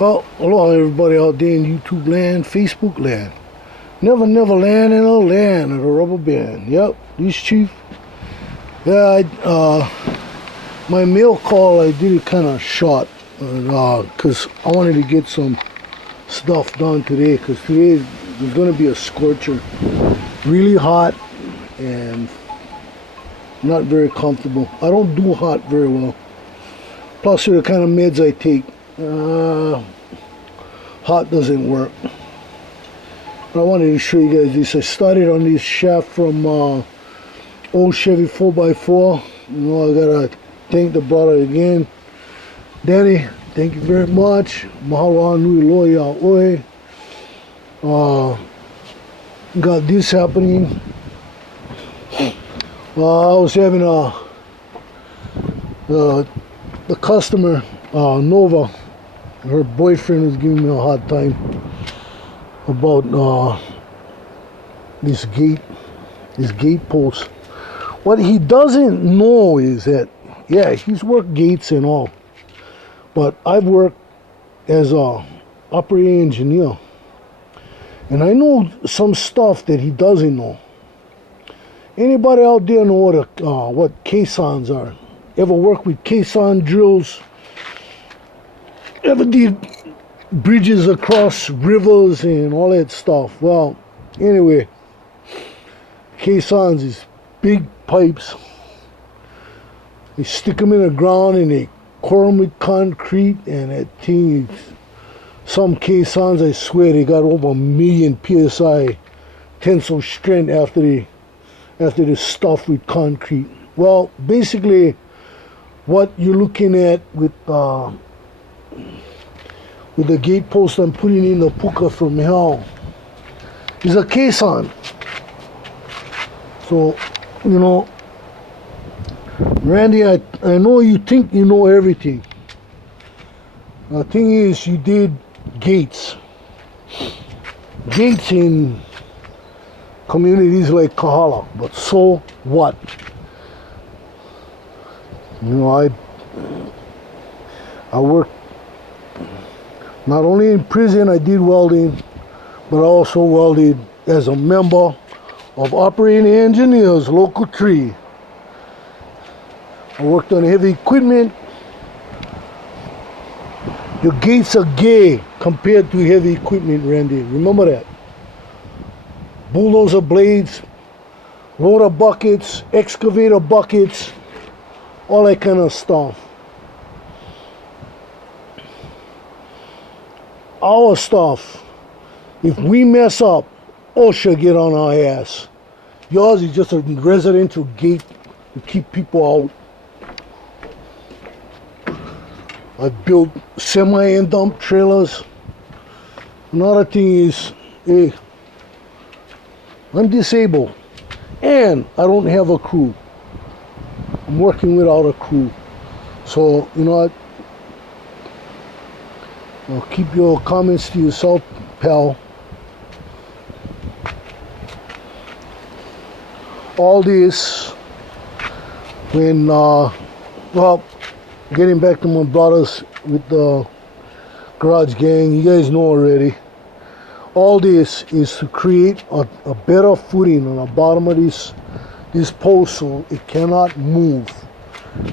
Well, hello everybody out there in YouTube land, Facebook land. Never land in a land of a rubber band. Yep, this chief. Yeah, my mail call, I did it kind of short. Because I wanted to get some stuff done today. Because today there's going to be a scorcher. Really hot and not very comfortable. I don't do hot very well. Plus with the kind of meds I take. Hot doesn't work. But I wanted to show you guys this. I started on this shaft from old Chevy 4x4. You know, I gotta thank the brother again. Danny, thank you very much. Mahalo nui loya oi. Got this happening. I was having the customer Nova. Her boyfriend was giving me a hard time about this gate post. What he doesn't know is that, yeah, he's worked gates and all, but I've worked as a operating engineer, and I know some stuff that he doesn't know. Anybody out there know what caissons are? Ever work with caisson drills? Ever did bridges across rivers and all that stuff? Well, anyway, caissons is big pipes. They stick them in the ground and they core them with concrete, and that thing is, some caissons, I swear, they got over 1 million psi tensile strength after they stuff with concrete. Well, basically, what you're looking at with the gate post I'm putting in the puka from hell is a caisson. So, you know, Randy, I know you think you know everything. The thing is, you did gates in communities like Kahala, but so what? You know, I worked not only in prison. I did welding, but I also welded as a member of operating engineers, local 3. I worked on heavy equipment. Your gates are gay compared to heavy equipment, Randy. Remember that. Bulldozer blades, loader buckets, excavator buckets, all that kind of stuff. Our stuff, if we mess up, OSHA get on our ass. Yours is just a residential gate to keep people out. I built semi and dump trailers. Another thing is, hey, I'm disabled and I don't have a crew. I'm working without a crew. So, you know what? Well, keep your comments to yourself, pal. All this, when, well, getting back to my brothers with the garage gang, you guys know already. All this is to create a better footing on the bottom of this post so it cannot move.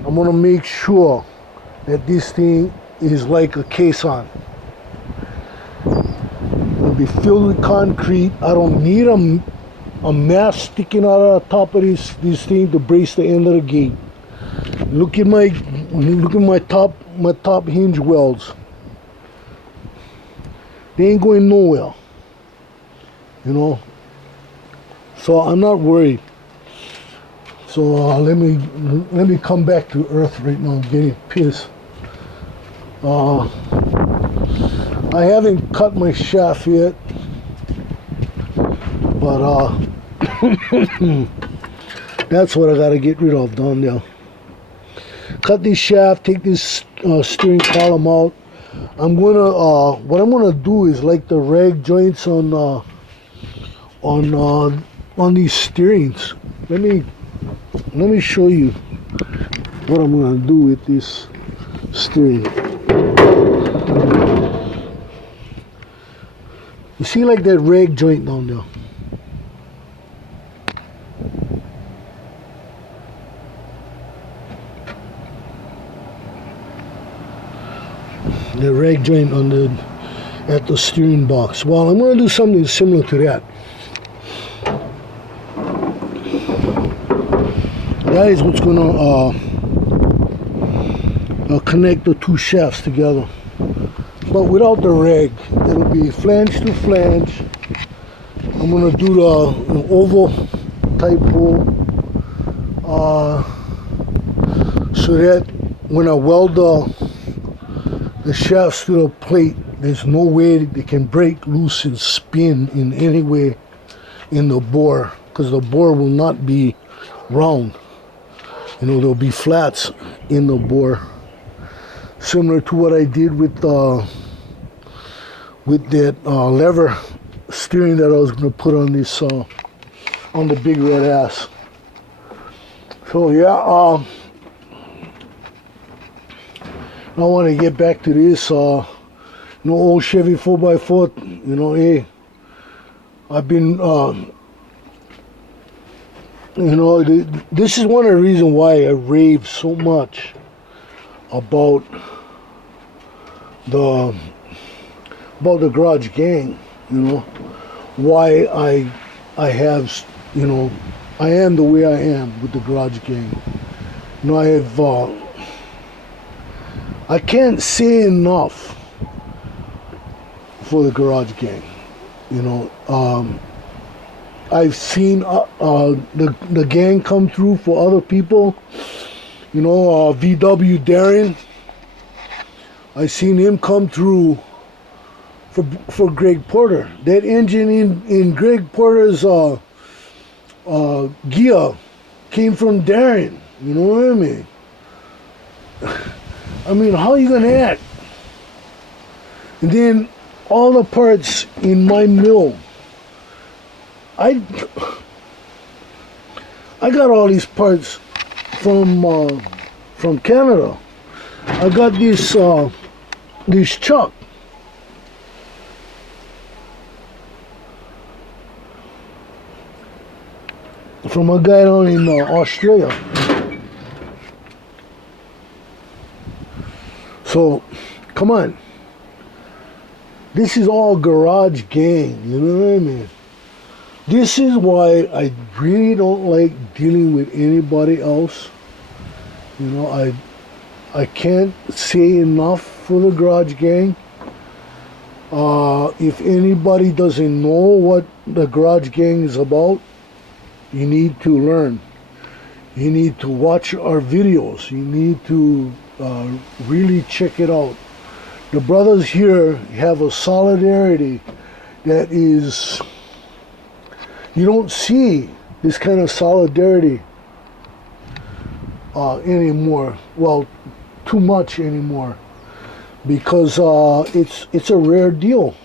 I'm gonna make sure that this thing is like a caisson. It'll be filled with concrete. I don't need a mast sticking out of the top of this thing to brace the end of the gate. Look at my top hinge welds. They ain't going nowhere. You know. So I'm not worried. So let me come back to earth right now. I'm getting pissed. I haven't cut my shaft yet, but that's what I gotta get rid of down there. Cut this shaft, take this steering column out. I'm gonna what I'm gonna do is like the rag joints on these steerings. Let me show you what I'm gonna do with this steering. see like that rag joint down there. The rag joint on the at the steering box. Well, I'm going to do something similar to that. That is what's going to connect the two shafts together. But without the rag, it'll be flange to flange. I'm going to do the oval type hole so that when I weld the shafts to the plate, there's no way they can break loose and spin in any way in the bore, because the bore will not be round. You know, there'll be flats in the bore, similar to what I did with that lever steering that I was going to put on this on the big red ass. So yeah, I want to get back to this. You know, old Chevy 4x4. You know, hey, I've been. You know, this is one of the reasons why I rave so much about the garage gang. You know, why I have, you know, I am the way I am with the garage gang. You know, I have I can't say enough for the garage gang. You know, I've seen the gang come through for other people. You know, VW Darren, I seen him come through for Greg Porter. That engine in Greg Porter's gear came from Darren. You know what I mean? I mean, how are you gonna act? And then all the parts in my mill, I got all these parts from Canada. I got this chuck. From a guy down in Australia. So, come on. This is all garage gang, you know what I mean? This is why I really don't like dealing with anybody else. You know, I can't say enough for the garage gang. If anybody doesn't know what the garage gang is about, you need to learn. You need to watch our videos. You need to really check it out. The brothers here have a solidarity that is, you don't see this kind of solidarity anymore. Well, too much anymore, because it's a rare deal.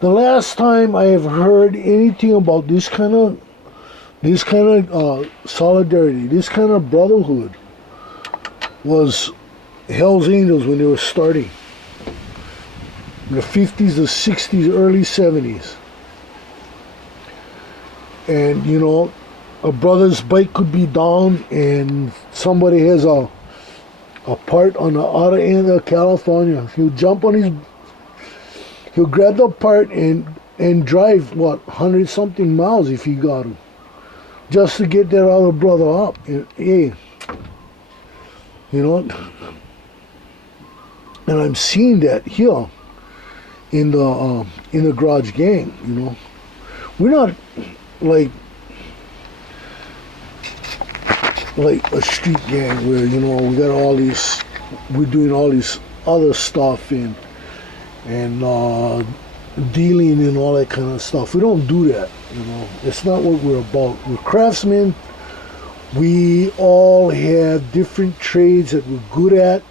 The last time I have heard anything about this kind of solidarity, this kind of brotherhood, was Hell's Angels when they were starting. In the 50s, the 60s, early 70s. And, you know, a brother's bike could be down and somebody has a part on the other end of California. He'll jump on he'll grab the part and drive, 100-something miles if he got him, just to get that other brother up. Hey, you know, and I'm seeing that here in the garage gang. You know, we're not like a street gang where, you know, we got all these, we're doing all this other stuff and dealing and all that kind of stuff. We don't do that. You know, it's not what we're about. We're craftsmen. We all have different trades that we're good at,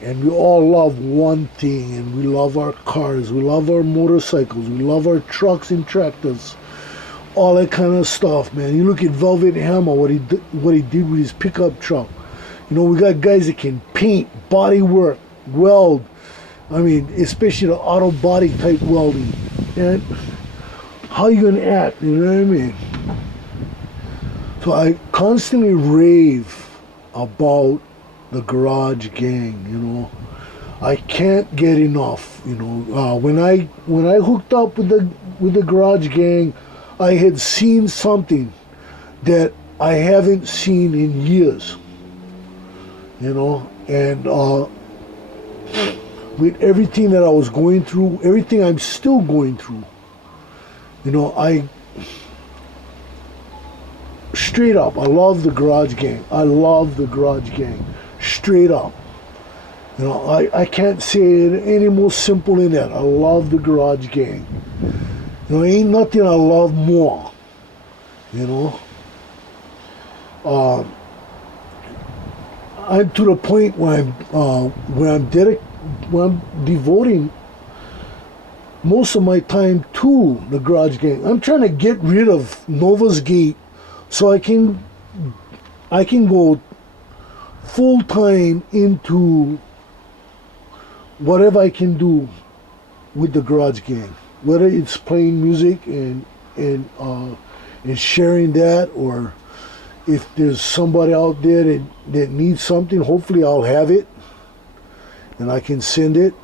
and we all love one thing, and we love our cars, we love our motorcycles, we love our trucks and tractors, all that kind of stuff, man. You look at Velvet Hammer, what he did with his pickup truck. You know, we got guys that can paint, body work, weld. I mean, especially the auto body type welding. And how you gonna act, you know what I mean? So I constantly rave about the Garage Gang, you know. I can't get enough, you know. When I hooked up with the Garage Gang, I had seen something that I haven't seen in years, you know. And with everything that I was going through, everything I'm still going through, you know, straight up, I love the Garage Gang. I love the Garage Gang, straight up. You know, I can't say it any more simple than that. I love the Garage Gang. You know, ain't nothing I love more. You know, I'm to the point where I'm devoting most of my time to the Garage Gang. I'm trying to get rid of Nova's Gate so I can go full time into whatever I can do with the Garage Gang, whether it's playing music and sharing that, or if there's somebody out there that needs something, hopefully I'll have it and I can send it.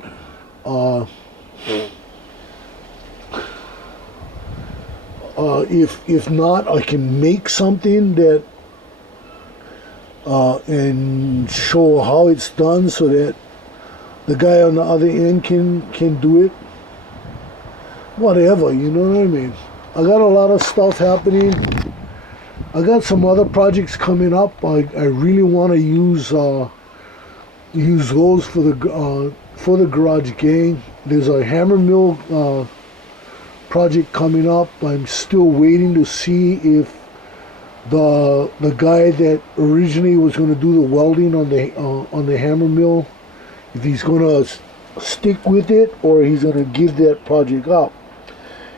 If not, I can make something that and show how it's done so that the guy on the other end can do it. Whatever, you know what I mean? I got a lot of stuff happening. I got some other projects coming up. I really want to use those for the Garage Gang. There's a hammer mill project coming up. I'm still waiting to see if the guy that originally was going to do the welding on the hammer mill, if he's going to stick with it or he's going to give that project up.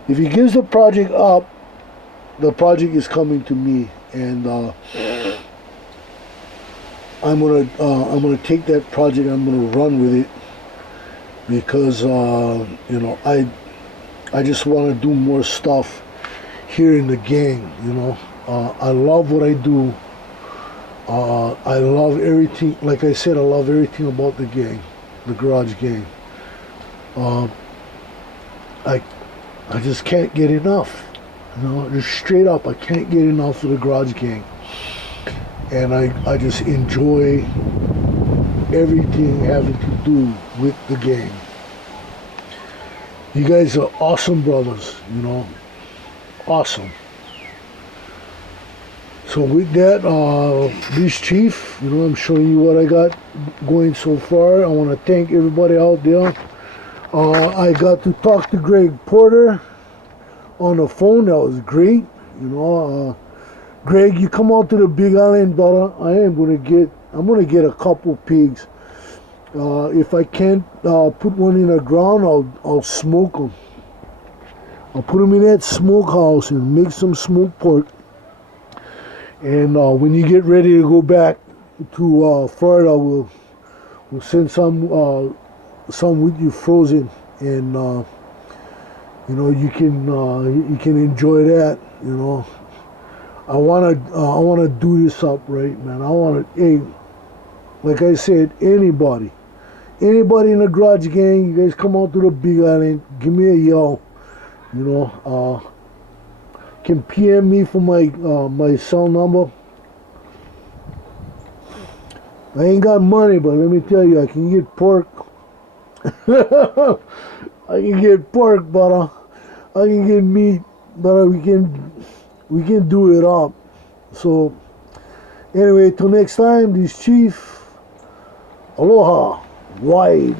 If he gives the project up, the project is coming to me, and I'm gonna take that project. I'm gonna run with it because you know, I just want to do more stuff here in the gang. You know, I love what I do. I love everything. Like I said, I love everything about the gang, the Garage Gang. I just can't get enough. You know, just straight up, I can't get enough of the Garage Gang. And I just enjoy everything having to do with the gang. You guys are awesome brothers, you know, awesome. So with that, this Chief, you know, I'm showing you what I got going so far. I want to thank everybody out there. I got to talk to Greg Porter on the phone. That was great. You know, Greg, you come out to the Big Island, brother. I'm gonna get a couple pigs. If I can't put one in the ground, I'll smoke them. I'll put them in that smokehouse and make some smoked pork. And when you get ready to go back to Florida, we'll send some with you frozen, and you know, you can enjoy that. You know, I wanna do this up right, man. I wanna, hey, like I said, anybody in the Garage Gang, you guys come out to the Big Island, give me a yell. You know, can PM me for my cell number. I ain't got money, but let me tell you, I can get pork. I can get pork, but I can get meat, but we can do it up. So anyway, till next time, this Chief. Aloha, wide.